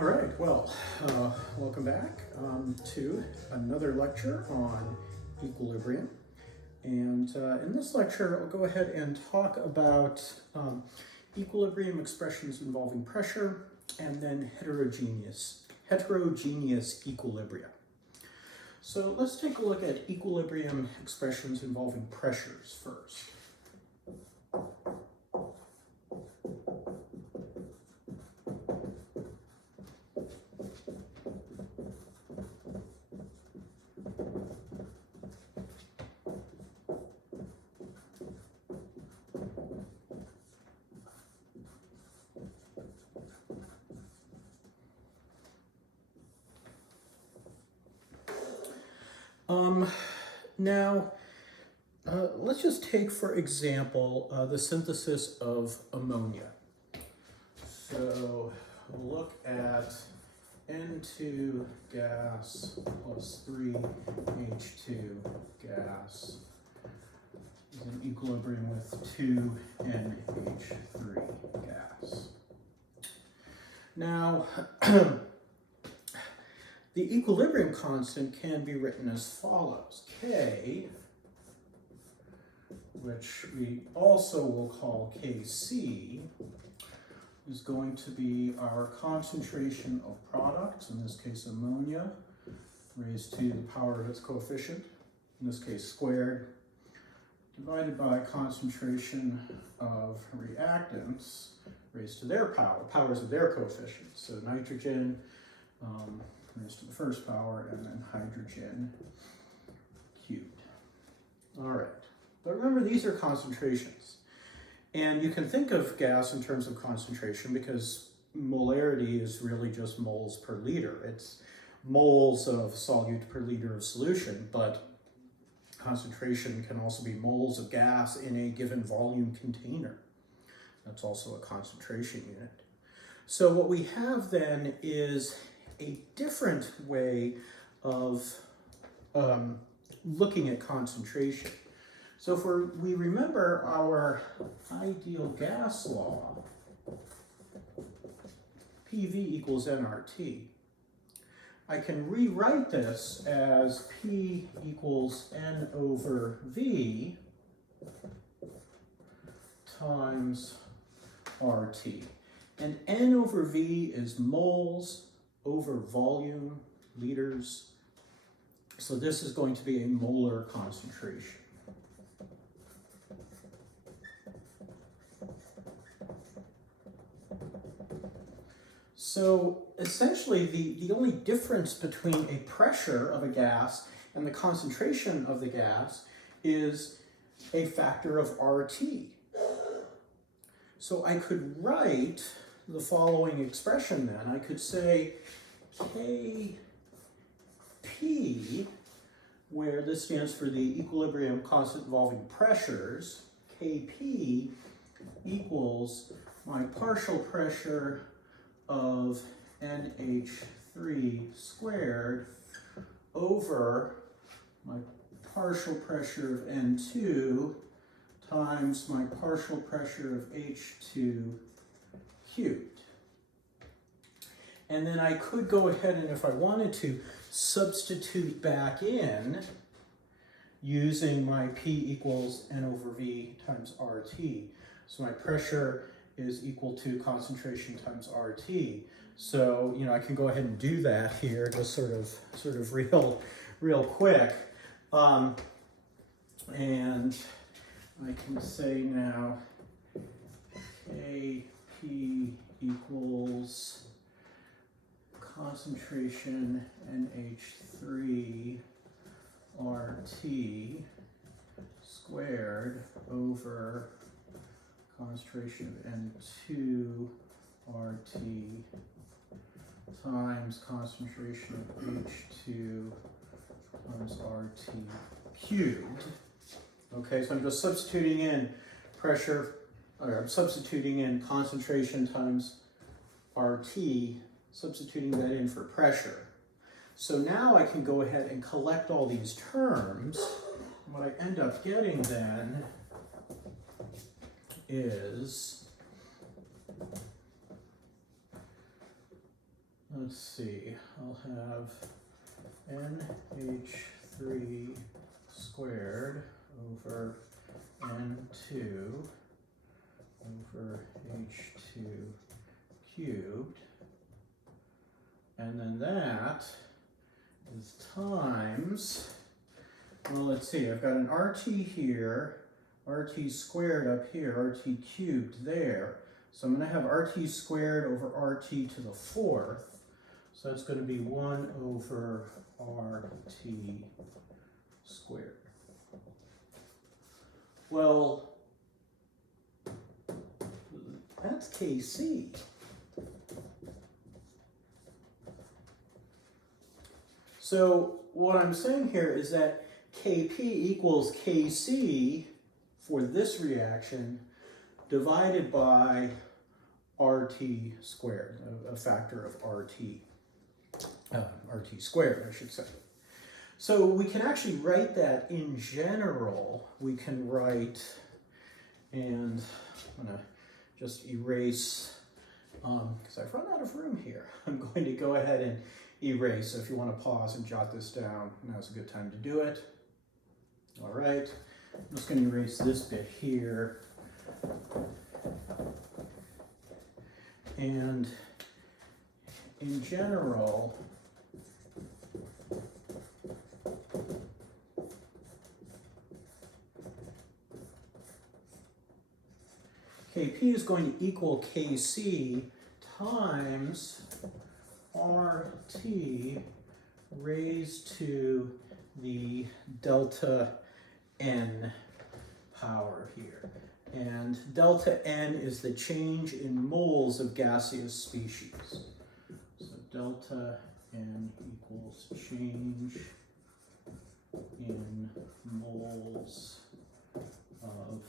All right, well, welcome back to another lecture on equilibrium. And in this lecture, I'll go ahead and talk about equilibrium expressions involving pressure and then heterogeneous equilibria. So let's take a look at equilibrium expressions involving pressures first. Now, let's just take, for example, the synthesis of ammonia. So we'll look at N2 gas plus 3H2 gas is in equilibrium with 2NH3 gas. Now, the equilibrium constant can be written as follows. K, which we also will call Kc, is going to be our concentration of products, in this case ammonia, raised to the power of its coefficient, in this case squared, divided by concentration of reactants raised to their powers of their coefficients. So nitrogen raised to the first power, and then hydrogen cubed. All right, but remember these are concentrations. And you can think of gas in terms of concentration because molarity is really just moles per liter. It's moles of solute per liter of solution, but concentration can also be moles of gas in a given volume container. That's also a concentration unit. So what we have then is a different way of looking at concentration. So if we remember our ideal gas law, PV equals nRT, I can rewrite this as P equals N over V times RT. And N over V is moles over volume, liters. So this is going to be a molar concentration. So essentially the only difference between a pressure of a gas and the concentration of the gas is a factor of RT. So I could write the following expression then. I could say Kp, where this stands for the equilibrium constant involving pressures, Kp equals my partial pressure of NH3 squared over my partial pressure of N2 times my partial pressure of H2 cubed. And then I could go ahead and, if I wanted to, substitute back in using my P equals N over V times RT. So my pressure is equal to concentration times RT. So, I can go ahead and do that here, just sort of real quick. And I can say now Kp equals concentration NH3 RT squared over concentration of N2 RT times concentration of H2 times RT cubed. Okay, so I'm just substituting in pressure, or I'm substituting in concentration times RT, substituting that in for pressure. So now I can go ahead and collect all these terms. And what I end up getting then is let's see, I'll have NH3 squared over N2 over H2 cubed. And then that is times, well, let's see, I've got an RT here, RT squared up here, RT cubed there. So I'm going to have RT squared over RT to the fourth. So it's going to be 1 over RT squared. Well, that's Kc. So what I'm saying here is that Kp equals Kc for this reaction divided by RT squared, a factor of RT squared, I should say. So we can actually write that in general. We can write, and I'm going to just erase, because I've run out of room here. I'm going to go ahead and erase. So if you want to pause and jot this down, now's a good time to do it. All right, I'm just going to erase this bit here. And in general, Kp is going to equal Kc times RT raised to the delta N power here. And delta N is the change in moles of gaseous species. So delta N equals change in moles of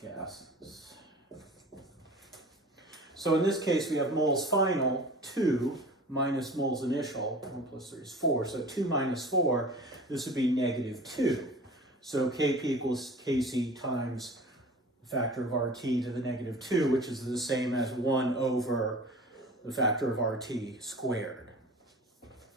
gases. So in this case, we have moles final, 2, minus moles initial, 1 plus 3 is 4. So 2 minus 4, this would be negative 2. So Kp equals Kc times the factor of RT to the negative 2, which is the same as 1 over the factor of RT squared.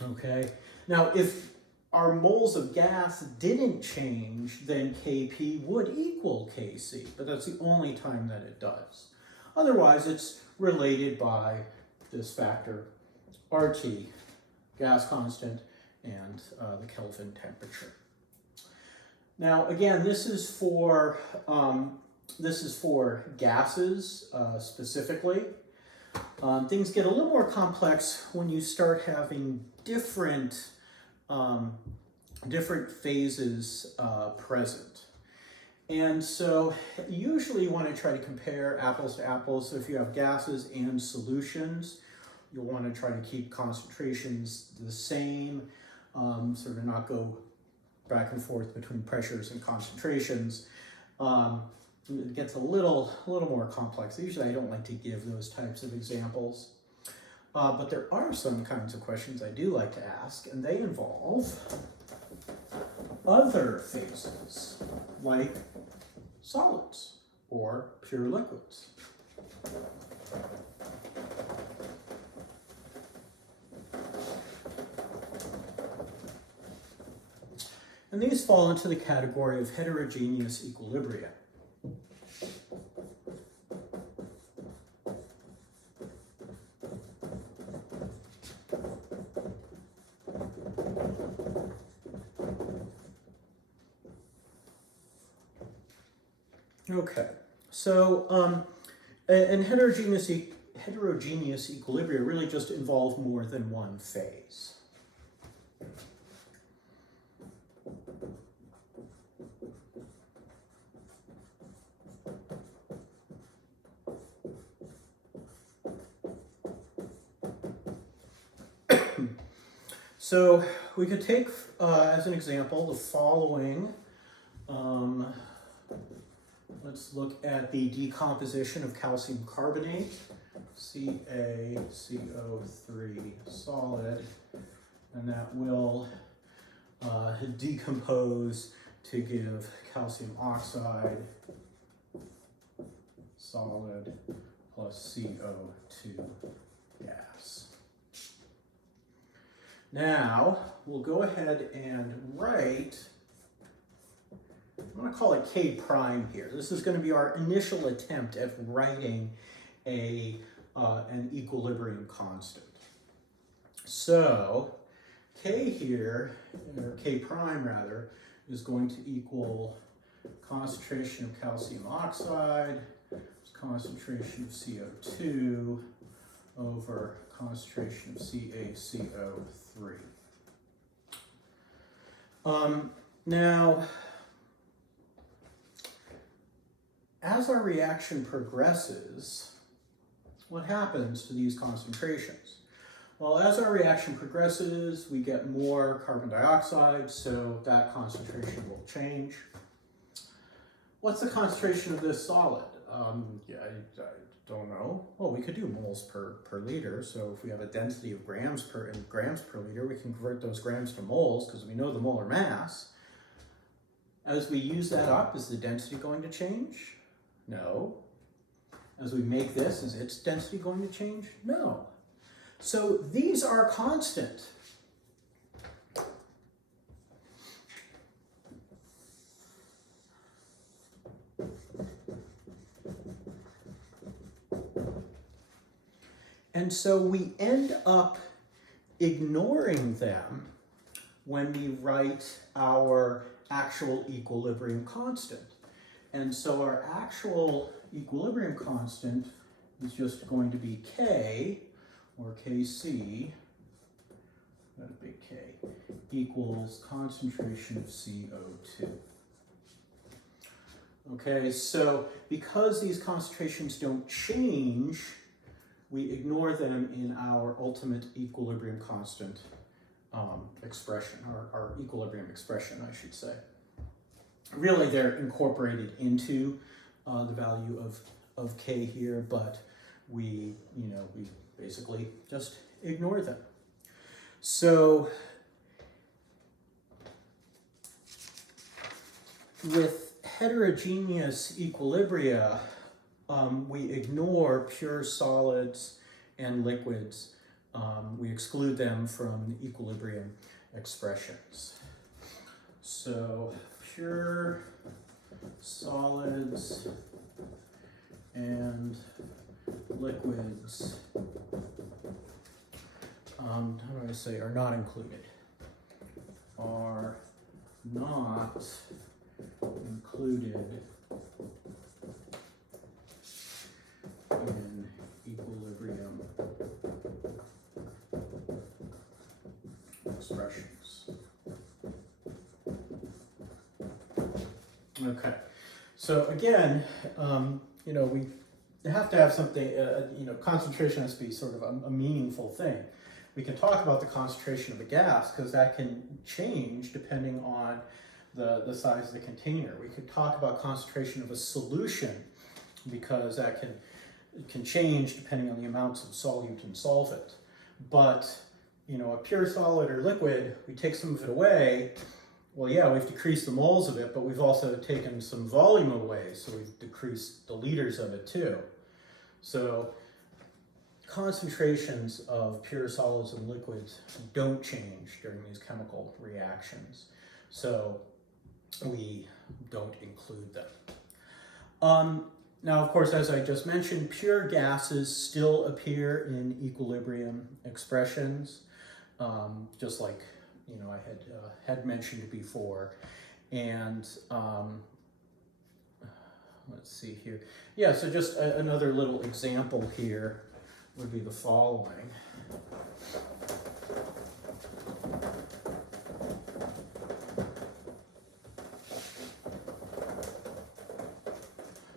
Okay, now if our moles of gas didn't change, then Kp would equal Kc, but that's the only time that it does. Otherwise, it's related by this factor RT, gas constant, and the Kelvin temperature. Now, again, this is for gases specifically. Things get a little more complex when you start having different phases present. And so usually you want to try to compare apples to apples. So if you have gases and solutions, you'll want to try to keep concentrations the same, sort of not go back and forth between pressures and concentrations. It gets a little more complex. Usually I don't like to give those types of examples. But there are some kinds of questions I do like to ask, and they involve other phases, like solids or pure liquids. And these fall into the category of heterogeneous equilibria. Okay, so and heterogeneous equilibria really just involve more than one phase. So we could take as an example the following. Let's look at the decomposition of calcium carbonate, CaCO3 solid, and that will decompose to give calcium oxide solid plus CO2 gas. Now, we'll go ahead and write, I'm going to call it K prime here. This is going to be our initial attempt at writing an equilibrium constant. So, K here, or K prime rather, is going to equal concentration of calcium oxide, concentration of CO2 over concentration of CaCO3. Now, as our reaction progresses, what happens to these concentrations? Well, as our reaction progresses, we get more carbon dioxide, so that concentration will change. What's the concentration of this solid? Yeah, I don't know. Well, we could do moles per liter. So if we have a density of grams per liter, we can convert those grams to moles because we know the molar mass. As we use that up, is the density going to change? No. As we make this, is its density going to change? No. So these are constant. And so we end up ignoring them when we write our actual equilibrium constant. And so our actual equilibrium constant is just going to be K, or Kc, not a big K, equals concentration of CO2. Okay, so because these concentrations don't change, we ignore them in our ultimate equilibrium constant expression, our equilibrium expression, I should say. Really, they're incorporated into the value of K here, but we basically just ignore them. So with heterogeneous equilibria, we ignore pure solids and liquids. We exclude them from the equilibrium expressions. So pure solids and liquids, how do I say, are not included. Are not included in equilibrium expressions. Okay, so again, we have to have something, concentration has to be sort of a meaningful thing. We can talk about the concentration of a gas because that can change depending on the size of the container. We could talk about concentration of a solution because that can change depending on the amounts of solute and solvent. But, a pure solid or liquid, we take some of it away. Well, yeah, we've decreased the moles of it, but we've also taken some volume away, so we've decreased the liters of it too. So concentrations of pure solids and liquids don't change during these chemical reactions, so we don't include them. Now, of course, as I just mentioned, pure gases still appear in equilibrium expressions, just like I had mentioned before. And let's see here. Yeah, so just another little example here would be the following.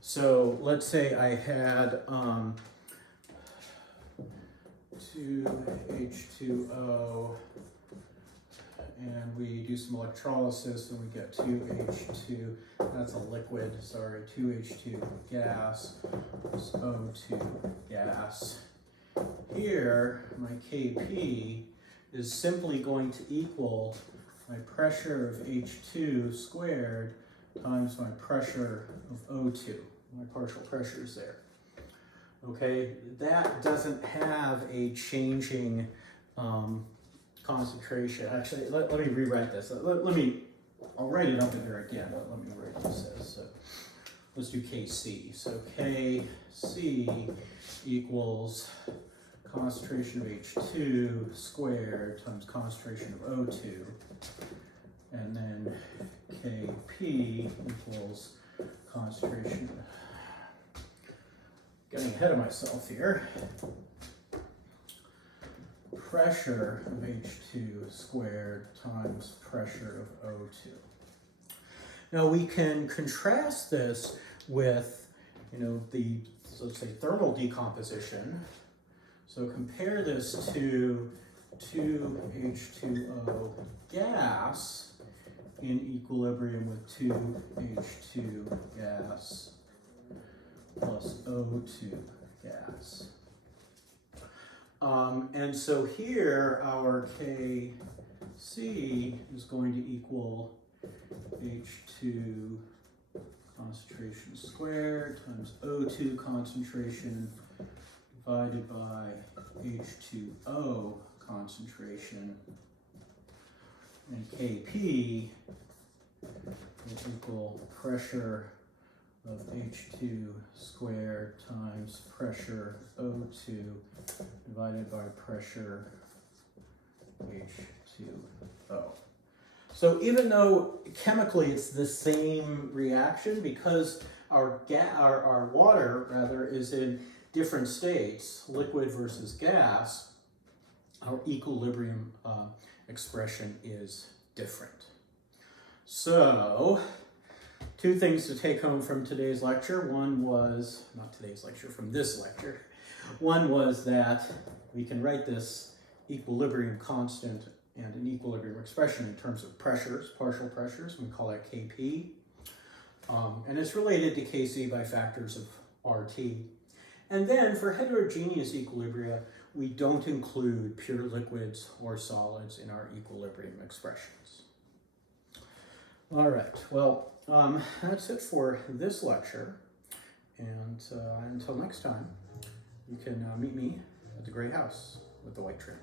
So let's say I had 2H2O, and we do some electrolysis and we get 2H2, that's a liquid, sorry, 2H2 gas plus O2 gas. Here, my Kp is simply going to equal my pressure of H2 squared times my pressure of O2, my partial pressures there. Okay, that doesn't have a changing concentration. Actually, let me rewrite this. I'll write it up in there again, but let me write what it says. So let's do Kc. So Kc equals concentration of H2 squared times concentration of O2. And then Kp equals concentration, getting ahead of myself here, pressure of H2 squared times pressure of O2. Now we can contrast this with, the, let's say, thermal decomposition. So compare this to 2H2O gas in equilibrium with 2H2 gas plus O2 gas. And so here our Kc is going to equal H2 concentration squared times O2 concentration divided by H2O concentration, and Kp will equal pressure of H2 squared times pressure O2 divided by pressure H2O. So even though chemically it's the same reaction, because our water rather is in different states, liquid versus gas, our equilibrium expression is different. So, two things to take home from today's lecture. One was, not today's lecture, from this lecture. One was that we can write this equilibrium constant and an equilibrium expression in terms of pressures, partial pressures. We call that Kp. And it's related to Kc by factors of RT. And then for heterogeneous equilibria, we don't include pure liquids or solids in our equilibrium expressions. All right, well, that's it for this lecture. And until next time, you can meet me at the Great House with the white trim.